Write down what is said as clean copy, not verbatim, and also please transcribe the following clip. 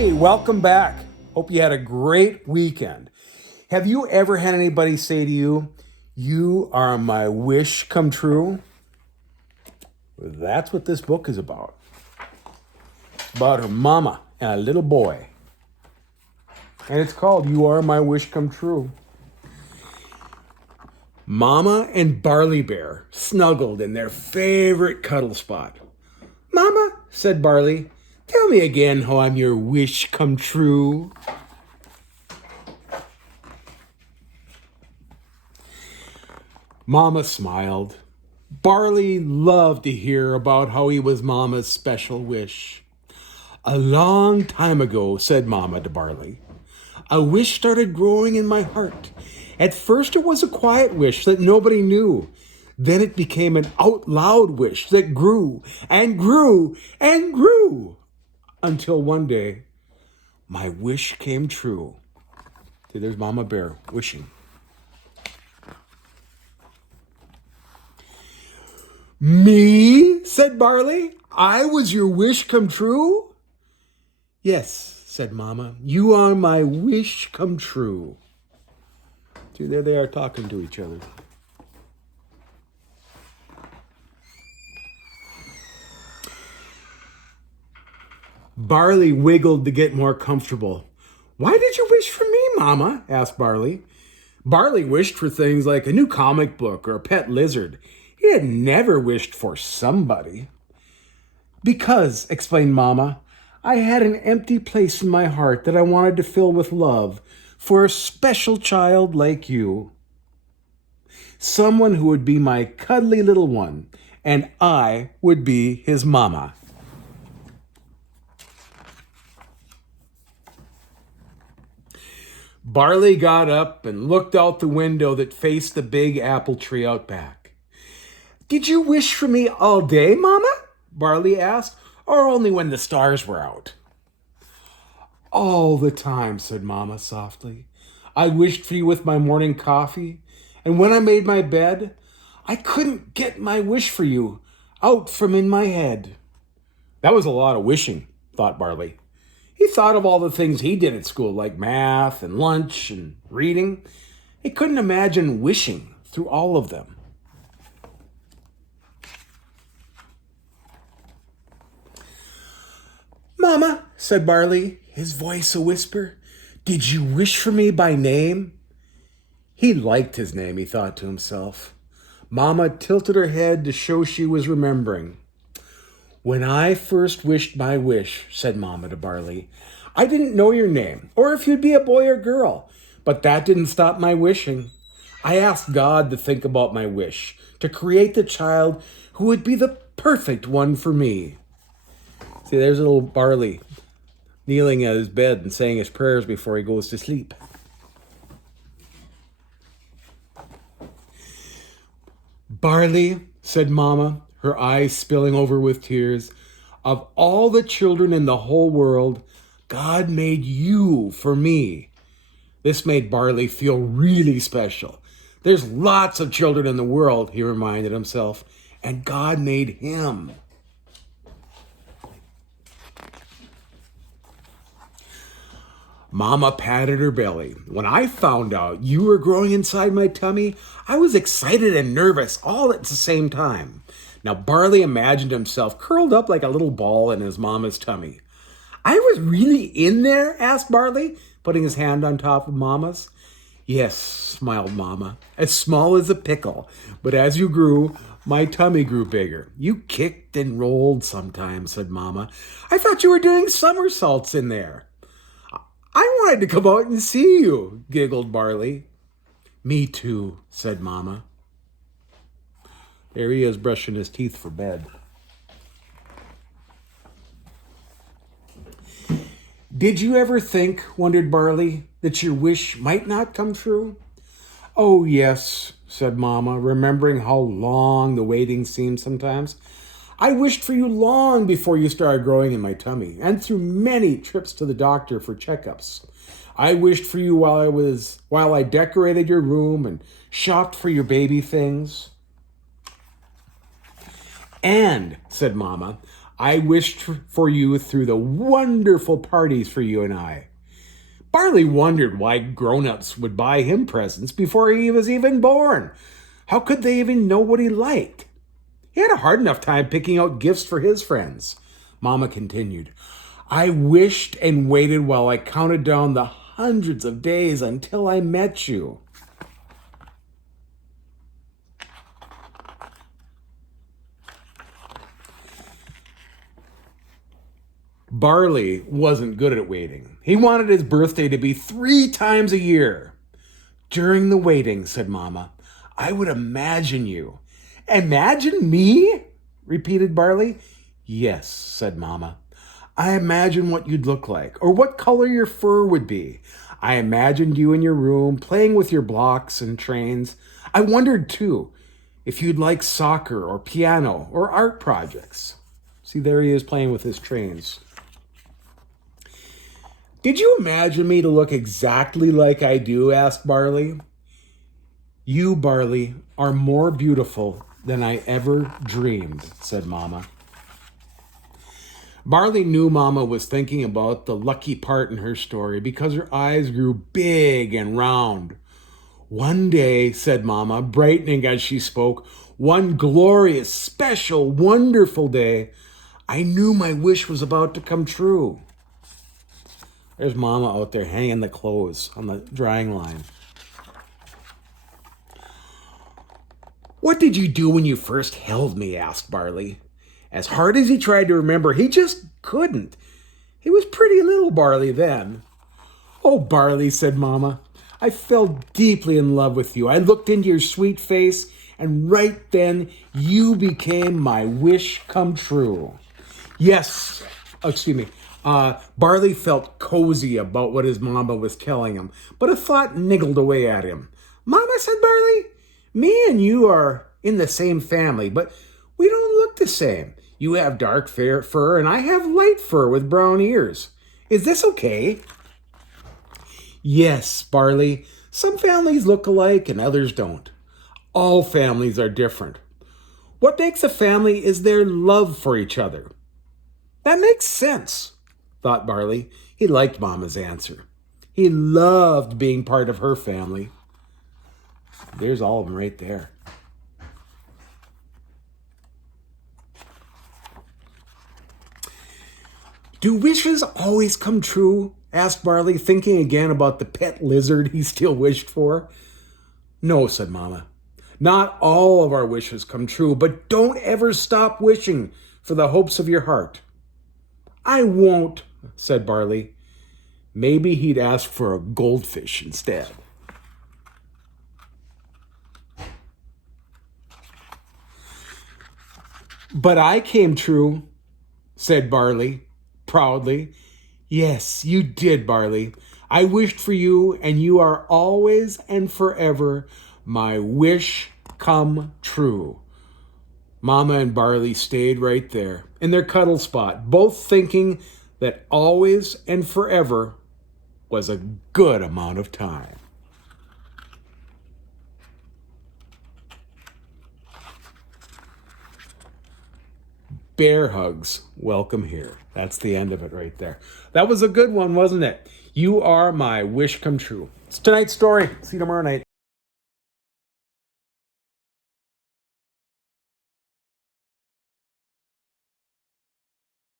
Hey, welcome back. Hope you had a great weekend. Have you ever had anybody say to you, "You are my wish come true"? That's what this book is about. It's about her mama and a little boy. And it's called "You Are My Wish Come True." Mama and Barley Bear snuggled in their favorite cuddle spot. "Mama," said Barley, "tell me again how I'm your wish come true." Mama smiled. Barley loved to hear about how he was Mama's special wish. "A long time ago," said Mama to Barley, "a wish started growing in my heart. At first it was a quiet wish that nobody knew. Then it became an out loud wish that grew and grew and grew until one day my wish came true." See, there's Mama Bear wishing. "Me?" said Barley. "I was your wish come true?" "Yes," said Mama, "you are my wish come true." See, there they are talking to each other. Barley wiggled to get more comfortable. "Why did you wish for me, Mama?" asked Barley. Barley wished for things like a new comic book or a pet lizard. He had never wished for somebody. "Because," explained Mama, "I had an empty place in my heart that I wanted to fill with love for a special child like you. Someone who would be my cuddly little one, and I would be his mama." Barley got up and looked out the window that faced the big apple tree out back. "Did you wish for me all day, Mama?" Barley asked, "or only when the stars were out?" "All the time," said Mama softly. "I wished for you with my morning coffee, and when I made my bed, I couldn't get my wish for you out from in my head." That was a lot of wishing, thought Barley. He thought of all the things he did at school, like math and lunch and reading. He couldn't imagine wishing through all of them. "Mama," said Barley, his voice a whisper, "did you wish for me by name?" He liked his name, he thought to himself. Mama tilted her head to show she was remembering. "When I first wished my wish," said Mama to Barley, "I didn't know your name or if you'd be a boy or girl, but that didn't stop my wishing. I asked God to think about my wish, to create the child who would be the perfect one for me." See, there's a little Barley kneeling at his bed and saying his prayers before he goes to sleep. "Barley," said Mama, her eyes spilling over with tears, "of all the children in the whole world, God made you for me." This made Barley feel really special. There's lots of children in the world, he reminded himself, and God made him. Mama patted her belly. "When I found out you were growing inside my tummy, I was excited and nervous all at the same time." Now Barley imagined himself curled up like a little ball in his mama's tummy. "I was really in there?" asked Barley, putting his hand on top of Mama's. "Yes," smiled Mama, "as small as a pickle. But as you grew, my tummy grew bigger. You kicked and rolled sometimes," said Mama. "I thought you were doing somersaults in there." "I wanted to come out and see you," giggled Barley. "Me too," said Mama. There he is brushing his teeth for bed. "Did you ever think," wondered Barley, "that your wish might not come true?" "Oh, yes," said Mama, remembering how long the waiting seemed sometimes. "I wished for you long before you started growing in my tummy, and through many trips to the doctor for checkups. I wished for you while I decorated your room and shopped for your baby things." "And," said Mama, I wished for you through the wonderful parties for you and I. Barley wondered why grown-ups would buy him presents before he was even born. How could they even know what he liked? He had a hard enough time picking out gifts for his friends. Mama continued, I wished and waited while I counted down the hundreds of days until I met you. Barley wasn't good at waiting. He wanted his birthday to be 3 times a year. During the waiting, said Mama, I would imagine you. Imagine me? Repeated Barley. Yes, said Mama. I imagined what you'd look like, or what color your fur would be. I imagined you in your room, playing with your blocks and trains. I wondered, too, if you'd like soccer or piano or art projects. See, there he is playing with his trains. Did you imagine me to look exactly like I do? Asked Barley. You, Barley, are more beautiful than I ever dreamed, said Mama. Barley knew Mama was thinking about the lucky part in her story because her eyes grew big and round. One day, said Mama, brightening as she spoke, one glorious, special, wonderful day, I knew my wish was about to come true. There's Mama out there hanging the clothes on the drying line. What did you do when you first held me? Asked Barley. As hard as he tried to remember, he just couldn't. He was pretty little Barley then. Oh, Barley, said Mama, I fell deeply in love with you. I looked into your sweet face, and right then you became my wish come true. Yes, Barley felt cozy about what his mama was telling him, but a thought niggled away at him. Mama, said Barley, me and you are in the same family, but we don't look the same. You have dark fair fur, and I have light fur with brown ears. Is this okay? Yes, Barley. Some families look alike and others don't. All families are different. What makes a family is their love for each other. That makes sense, thought Barley. He liked Mama's answer. He loved being part of her family. There's all of them right there. Do wishes always come true? Asked Barley, thinking again about the pet lizard he still wished for. No, said Mama. Not all of our wishes come true, but don't ever stop wishing for the hopes of your heart. I won't, said Barley. Maybe he'd ask for a goldfish instead. But I came true, said Barley proudly. Yes, you did, Barley. I wished for you, and you are always and forever my wish come true. Mama and Barley stayed right there in their cuddle spot, both thinking that always and forever was a good amount of time. Bear hugs, welcome here. That's the end of it right there. That was a good one, wasn't it? You are my wish come true. It's tonight's story. See you tomorrow night.